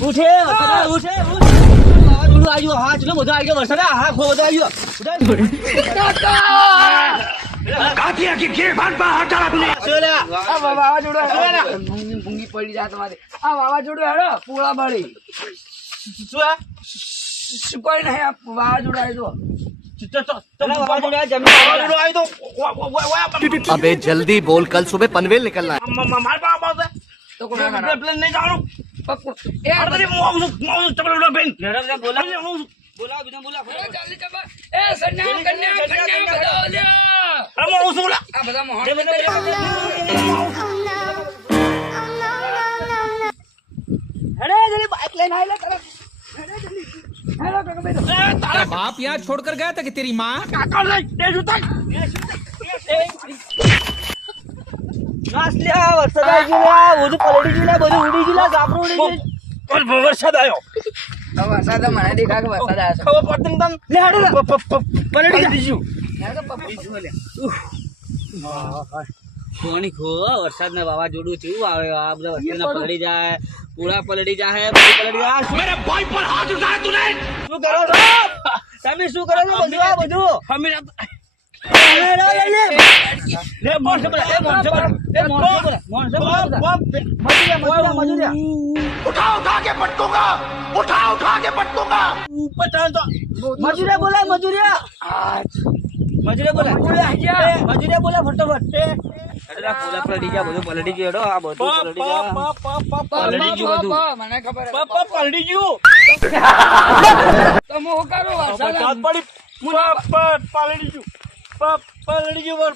ઉઠે ઉઠે વાવાઝોડું આવ્યું હા ચલો બધું આવી ગયો વરસાદ હા ખો બધું આવ્યો મૂંગી પડી જાય તમારે આ વાવાઝોડું હેડો પૂળા બળી શું કોઈ નહીં આ વાવાઝોડું આવ્યું अबे जल्दी बोल कल सुबह पनवेल निकलना है તો પ્લેન નહીં જાણું बाप यहाँ छोड़कर गया था कि तेरी माँ વરસાદ આવી ગયો બધું પલળી ગયું બધું ઉડી ગયું ગાબડું ઉડી ગયું વરસાદ આવ્યો વરસાદ મને દેખા કે વરસાદ આવ્યો ખબર પડતી તમ લે હાડો પલળી દીધું કોની ખો વરસાદ ને વાવાઝોડું થયું આવે આ બધા વરસાદ પલળી જાય પૂરા પલળી જાય બધું પલળી જાય મેરે ભાઈ પર હાથ ઉઠાય તુને શું કરો છો તમે શું કરો છો બધું આ બધું અમે લે મોણસો બોલા એ મોણસો બોલા એ મોણસો બોલા મજૂરિયા उठा के पटकूंगा उठा के पटकूंगा પચાન તો મજૂરિયા બોલા મજૂરિયા બોલા ફટોફટ અરે પૂરા પલડી ગયા બધું પલડી ગયો આ બધું પલડી ગયા પલડી ગયું બધું મને ખબર પલડી ગયું તમે હું કરો વરસાદ પડી પૂરા પલડી ગયું પલડી ગયું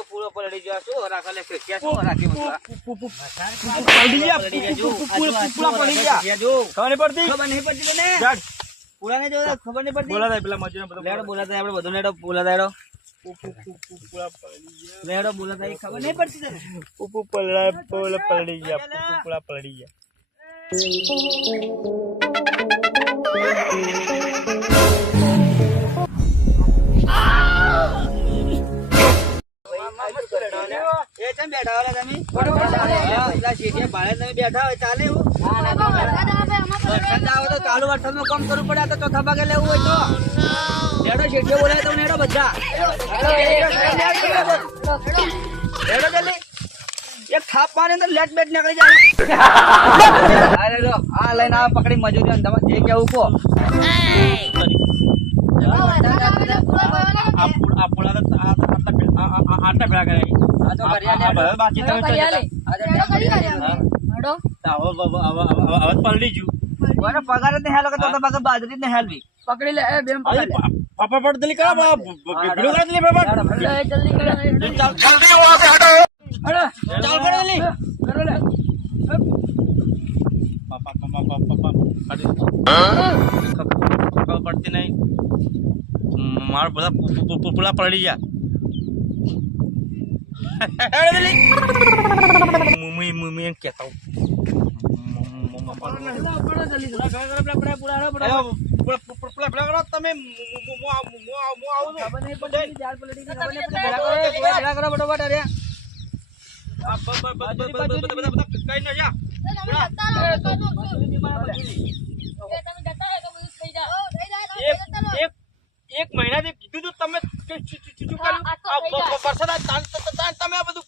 પૂરો પલડી ગયો શું રાખા લે ક્યાં શું રાખી બધું પલડી ગયા પૂરા પલડી ગયા જો ખબર નહીં પડતી મને પૂરા ને જો ખબર નહીં પડતી બોલા પેલા મજૂર લેડો બોલાતા આપણે બધું લેડો બોલાતા લેડો લેડો બોલાતા ખબર નહીં પડતી તને પલડી ગયા પલડી ગયા એ ચમ બેઠા હોય તમે પેલા શેઠે ભાડે તમે બેઠા હોય ચાલે એવું વરસાદ આવે તો ચાલુ વરસાદમાં કામ કરવું પડે તો ચોથા ભાગે લેવું હોય તો હેડો શેઠે બોલાય તમને હેડો બધા હેડો જલ્દી એક થાપ મારે અંદર લેટ બેટ નીકળી જાય અરે લો આ લઈને આ પકડી મજૂરી અને તમે જે કેવું કહો પલડી ગયું પગાર જ નહીં હેલો કે પગાર બાજરી જ નહીં હેલવી પકડી લે બેમ પકડી લે પાપા પડતલી કરો જલ્દી કરો જલ્દી કરો ચાલ કરો જલ્દી કરો લે ખબર પડતી નહીં મારા બધા પૂરા પલડી ગયા મુમી કહેતા તમે એક મહિનાથી કીધું તું તમે વરસાદ તમે આ બધું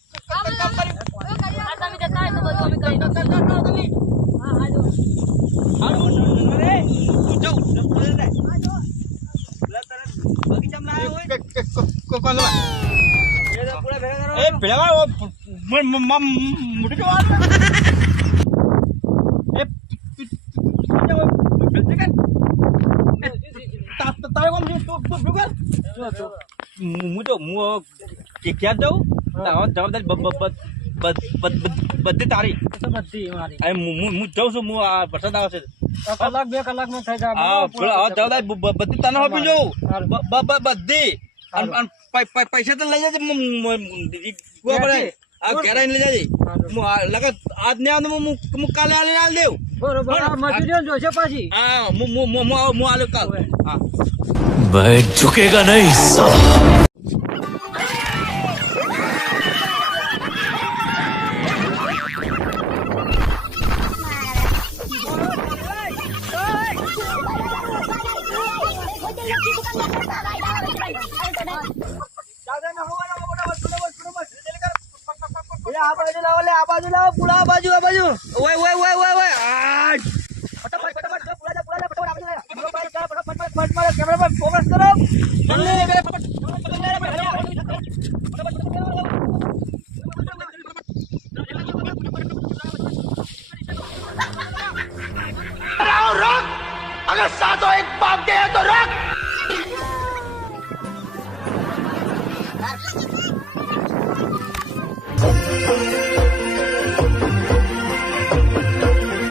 ક્યાં જાઉં જવાબદારી બધી તારી હું જાઉં છું હું આ વરસાદ આવશે કલાક 2 કલાકમાં થઈ જાય જવાબદારી બધી તને આપી જાઉં બધી પૈસા તો લઈ જજે આ ઘેર આવીને લઈ જજે લગત આજ ને આવ હું કાલે આલી દેવ બરોબર મજૂરીઓ જોશે પાછી હા હું આલ્યો કાલ હા मैं झुकेगा नहीं साला આ બાજુ લાવો લે આ બાજુ લાવો પૂળા આ બાજુ ઓય ઓય ઓય ઓય ઓય આ ફટાફટ ફટાફટ જો પૂળા જા ફટાફટ આ બાજુ લે ફટાફટ મારો કેમેરા પર ફોકસ કરો रोक, अगर सातों एक भागते हैं तो रोक।